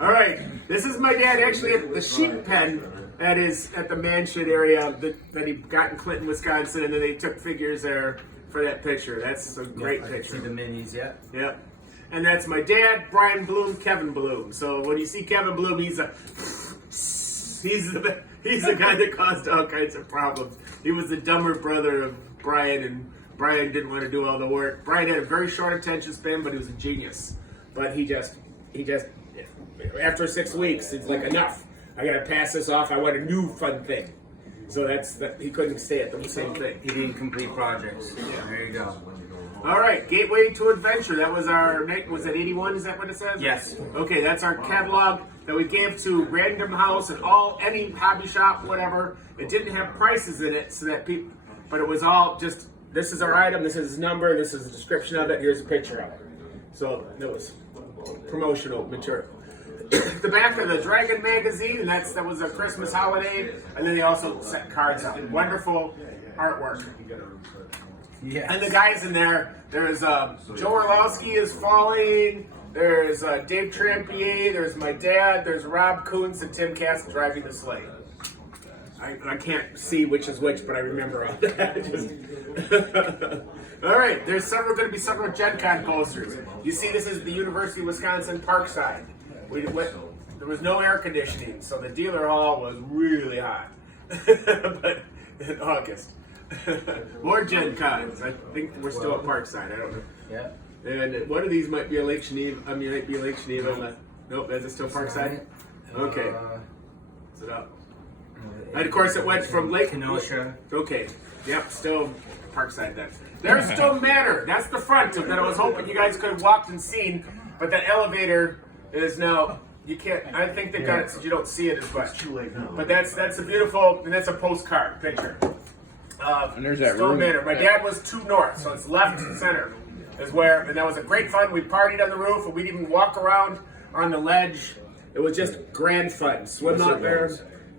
All right. This is my dad actually at the sheep pen at the Mansion area that he got in Clinton, Wisconsin, and then they took figures there for that picture. That's a great picture. See the minis, yeah. Yep. And that's my dad, Brian Bloom, Kevin Bloom. So when you see Kevin Bloom, he's the guy that caused all kinds of problems. He was the dumber brother of Brian, and Brian didn't want to do all the work. Brian had a very short attention span, but he was a genius. But he just after 6 weeks, it's like, enough. I got to pass this off. I want a new fun thing. So he couldn't stay at the same thing. He didn't complete projects. Yeah. There you go. All right, Gateway to Adventure. That was was that 81? Is that what it says? Yes. Okay, that's our catalog that we gave to Random House and any hobby shop, whatever. It didn't have prices in it, so that people, but it was all just, this is our item, this is his number, this is the description of it, here's a picture of it. So it was promotional material. The back of the Dragon magazine, and that was a Christmas holiday, and then they also set cards out. Wonderful artwork. Yes. And the guys in there's Joe Orlowski is Falling, there's Dave Trampier, there's my dad, there's Rob Coons and Tim Cass driving the sleigh. I can't see which is which, but I remember all that. All right, there's going to be several Gen Con posters. You see, this is the University of Wisconsin Parkside. There was no air conditioning, so the dealer hall was really hot. But in August. More Gen Cons. I think we're still at Parkside. I don't know. Yeah. And one of these might be a Lake Geneva. Might be a Lake Geneva. Nope, is it still Parkside? Okay. Is it up? And of course, it went from Lake Kenosha. Okay. Yep, still Parkside then. There's Stone Manor. That's the front of that. I was hoping you guys could have walked and seen, but that elevator is now. You can't. I think they got it so you don't see it as much. Too late now. But that's a beautiful, and that's a postcard picture. And there's that Stone room. Manor. My dad was 2 north, so it's left center is where, and that was a great fun. We partied on the roof, and we'd even walk around on the ledge. It was just grand fun. Swim out there,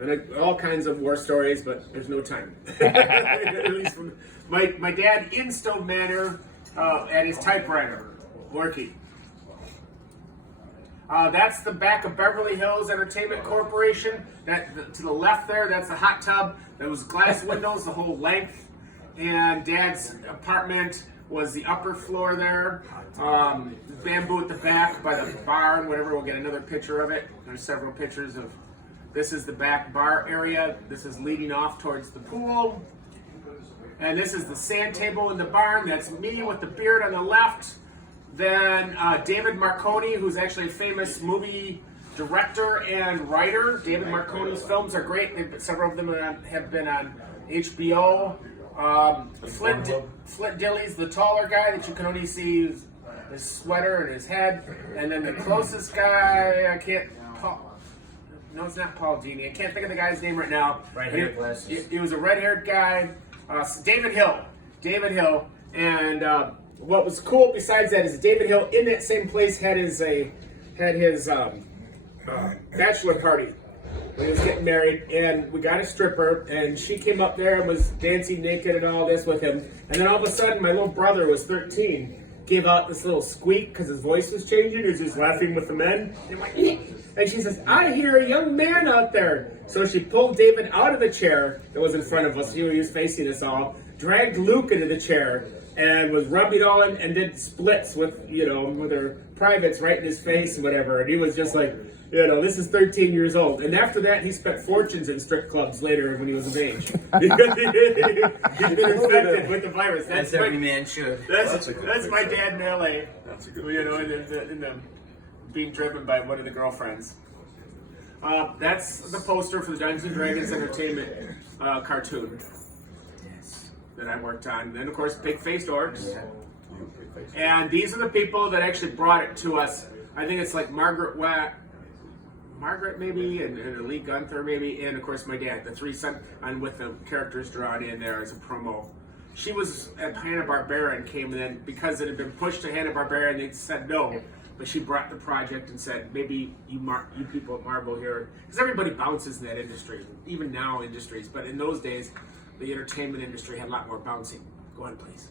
and all kinds of war stories, but there's no time. At least from my dad in Stone Manor at his typewriter, working. That's the back of Beverly Hills Entertainment Corporation. To the left there, that's the hot tub. There was glass windows the whole length. And Dad's apartment was the upper floor there. Bamboo at the back by the barn, whatever. We'll get another picture of it. There's several pictures of. This is the back bar area. This is leading off towards the pool. And this is the sand table in the barn. That's me with the beard on the left. Then David Marconi, who's actually a famous movie director and writer. David Marconi's films are great. Several of them have been on HBO. Flint Dilley's the taller guy that you can only see his sweater and his head. And then the closest guy, no, it's not Paul Dini. I can't think of the guy's name right now. Red-haired glasses. He was a red-haired guy. David Hill. And what was cool besides that is David Hill in that same place had his bachelor party when he was getting married, and we got a stripper, and she came up there and was dancing naked and all this with him. And then all of a sudden, my little brother was 13. Gave out this little squeak because his voice was changing. He was just laughing with the men. And she says, "I hear a young man out there." So she pulled David out of the chair that was in front of us. He was facing us all. Dragged Luke into the chair and was rubbing on and did splits with her privates right in his face and whatever. And he was just like, this is 13 years old. And after that, he spent fortunes in strip clubs later when he was of age. He'd been infected with the virus. That's every man should. That's my dad in LA. That's a good in the being driven by one of the girlfriends. That's the poster for the Dungeons and Dragons Entertainment cartoon that I worked on. And then, of course, Big-Faced Orcs. And these are the people that actually brought it to us. I think it's like Margaret maybe, and Lee Gunther maybe, and of course my dad, the 3 sons, and with the characters drawn in there as a promo. She was at Hanna-Barbera and came in because it had been pushed to Hanna-Barbera and they said no. But she brought the project and said, maybe you people at Marvel here, because everybody bounces in that industry, even now industries, but in those days, the entertainment industry had a lot more bouncing. Go ahead, please.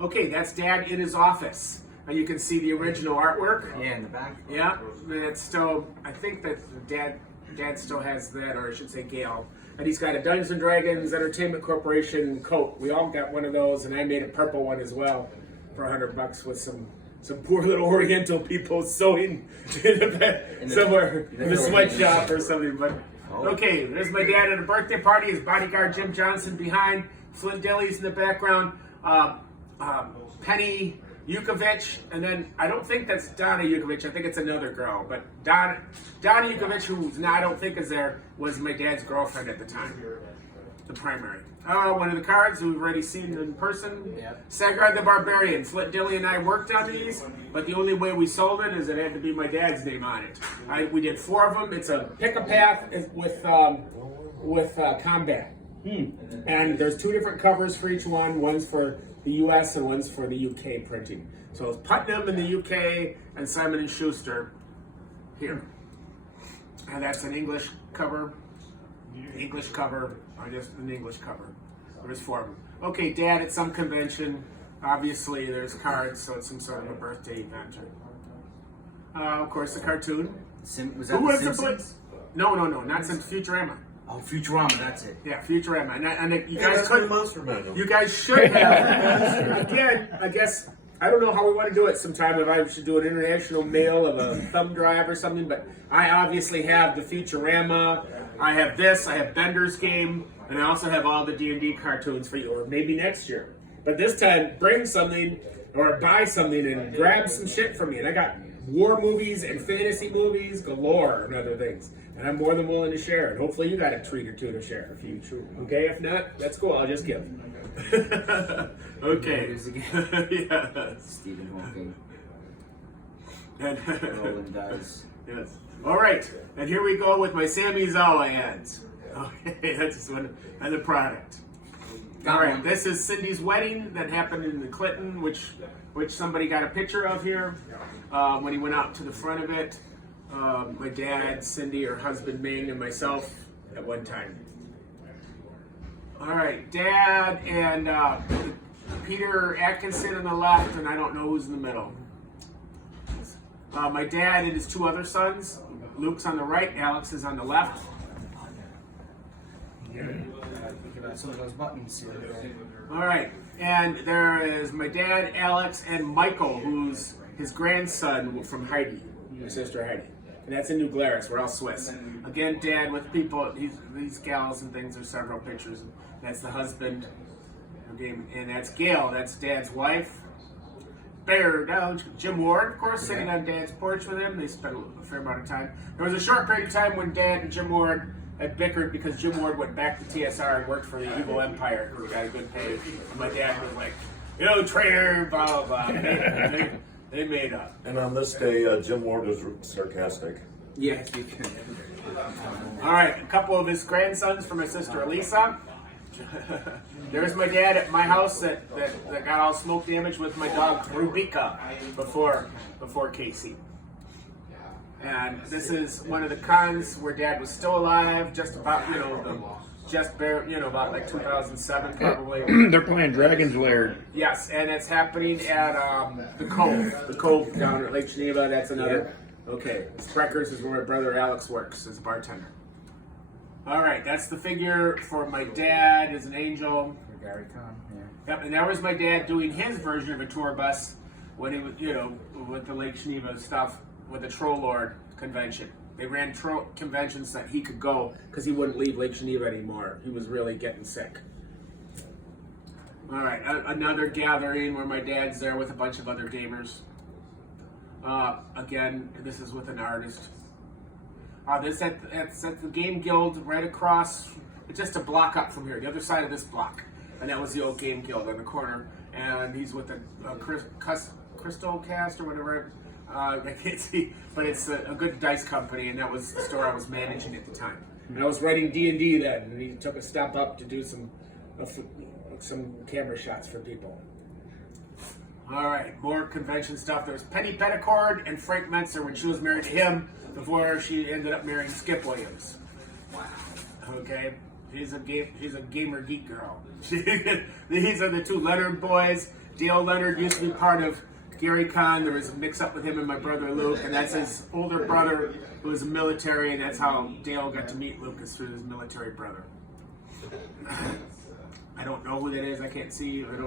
Okay, that's Dad in his office. And you can see the original artwork. Yeah, in the back. Yeah, and it's still, I think that dad still has that, or I should say Gail. And he's got a Dungeons and Dragons Entertainment Corporation coat. We all got one of those, and I made a purple one as well for $100 with some poor little Oriental people sewing in the back, somewhere in the sweatshop or something. But okay, there's my dad at a birthday party. His bodyguard Jim Johnson behind. Flint Dilly's in the background. Penny Yukovich, and then I don't think that's Donna Yukovich. I think it's another girl. But Donna Yukovich, who's now I don't think is there, was my dad's girlfriend at the time, the primary. One of the cards we've already seen in person. Yep. Sagar the Barbarian. Flint Dilly and I worked on these, but the only way we sold it is it had to be my dad's name on it. We did 4 of them. It's a pick a path with combat. And there's 2 different covers for each one. One's for the U.S. and one's for the U.K. printing. So it's Putnam in the U.K. and Simon & Schuster here. And that's an English cover, or just an English cover. There's 4 of them. Okay, Dad at some convention. Obviously, there's cards, so it's some sort of a birthday event. Of course, the cartoon. Was that the Simpsons? No, not since Futurama. Oh, Futurama, that's it. Yeah, Futurama, and you Yeah, guys that's could. Monster Manual. You guys should have. Again, I guess I don't know how we want to do it. Sometime if I should do an international mail of a thumb drive or something. But I obviously have the Futurama. I have this. I have Bender's Game, and I also have all the D&D cartoons for you, or maybe next year. But this time, bring something or buy something and grab some shit from me. And I got war movies and fantasy movies galore and other things. And I'm more than willing to share. And hopefully you got a treat or 2 to share. If you okay, if not, that's cool. I'll just give. Okay. Yeah. Stephen Hawking. And Roland dies. yes. All right. And here we go with my Sammy Zawa ads. Okay, that's just one and the product. All right. This is Cindy's wedding that happened in the Clinton, which somebody got a picture of here when he went out to the front of it. My dad, Cindy, her husband Ming, and myself at one time. All right, Dad and Peter Atkinson on the left, and I don't know who's in the middle. My dad and his 2 other sons. Luke's on the right, Alex is on the left. Think about some of those buttons. All right, and there is my dad, Alex, and Michael, who's his grandson from Heidi, my sister Heidi. And that's in New Glarus. We're all Swiss. Again, Dad with people, these gals and things, there's several pictures. That's the husband. And that's Gail, that's Dad's wife. Jim Ward, of course, sitting on Dad's porch with him. They spent a fair amount of time. There was a short period of time when Dad and Jim Ward had bickered because Jim Ward went back to TSR and worked for the Evil Empire because he got a good pay. And my dad was like, traitor, blah, blah, blah. They made up. And on this day, Jim Ward was sarcastic. Yes, you can. All right, a couple of his grandsons from my sister Elisa. There's my dad at my house that got all smoke damage with my dog Rubika before Casey. And this is one of the cons where Dad was still alive, just about about like 2007 probably. They're playing Dragon's Lair. Yes, and it's happening at the Cove down at Lake Geneva. That's another. Okay, Spreckers is where my brother Alex works as a bartender. All right, that's the figure for my dad as an angel. For Gary Kahn, yeah. Yep, and that was my dad doing his version of a tour bus when he was, with the Lake Geneva stuff with the Troll Lord convention. They ran conventions that he could go because he wouldn't leave Lake Geneva anymore. He was really getting sick. All right, another gathering where my dad's there with a bunch of other gamers. Again, this is with an artist. That's at the Game Guild right across, just a block up from here, the other side of this block. And that was the old Game Guild on the corner. And he's with a Crystal Cast or whatever. I can't see, but it's a good dice company, and that was the store I was managing at the time. And I was writing D&D then, and he took a step up to do some camera shots for people. All right, more convention stuff. There's Penny Petticord and Frank Mentzer when she was married to him before she ended up marrying Skip Williams. Wow. Okay, she's a gamer geek girl. These are the 2 Leonard boys. Dale Leonard used to be part of Gary Kahn, there was a mix-up with him and my brother Luke, and that's his older brother who was a military, and that's how Dale got to meet Lucas, through his military brother. I don't know who that is. I can't see. I don't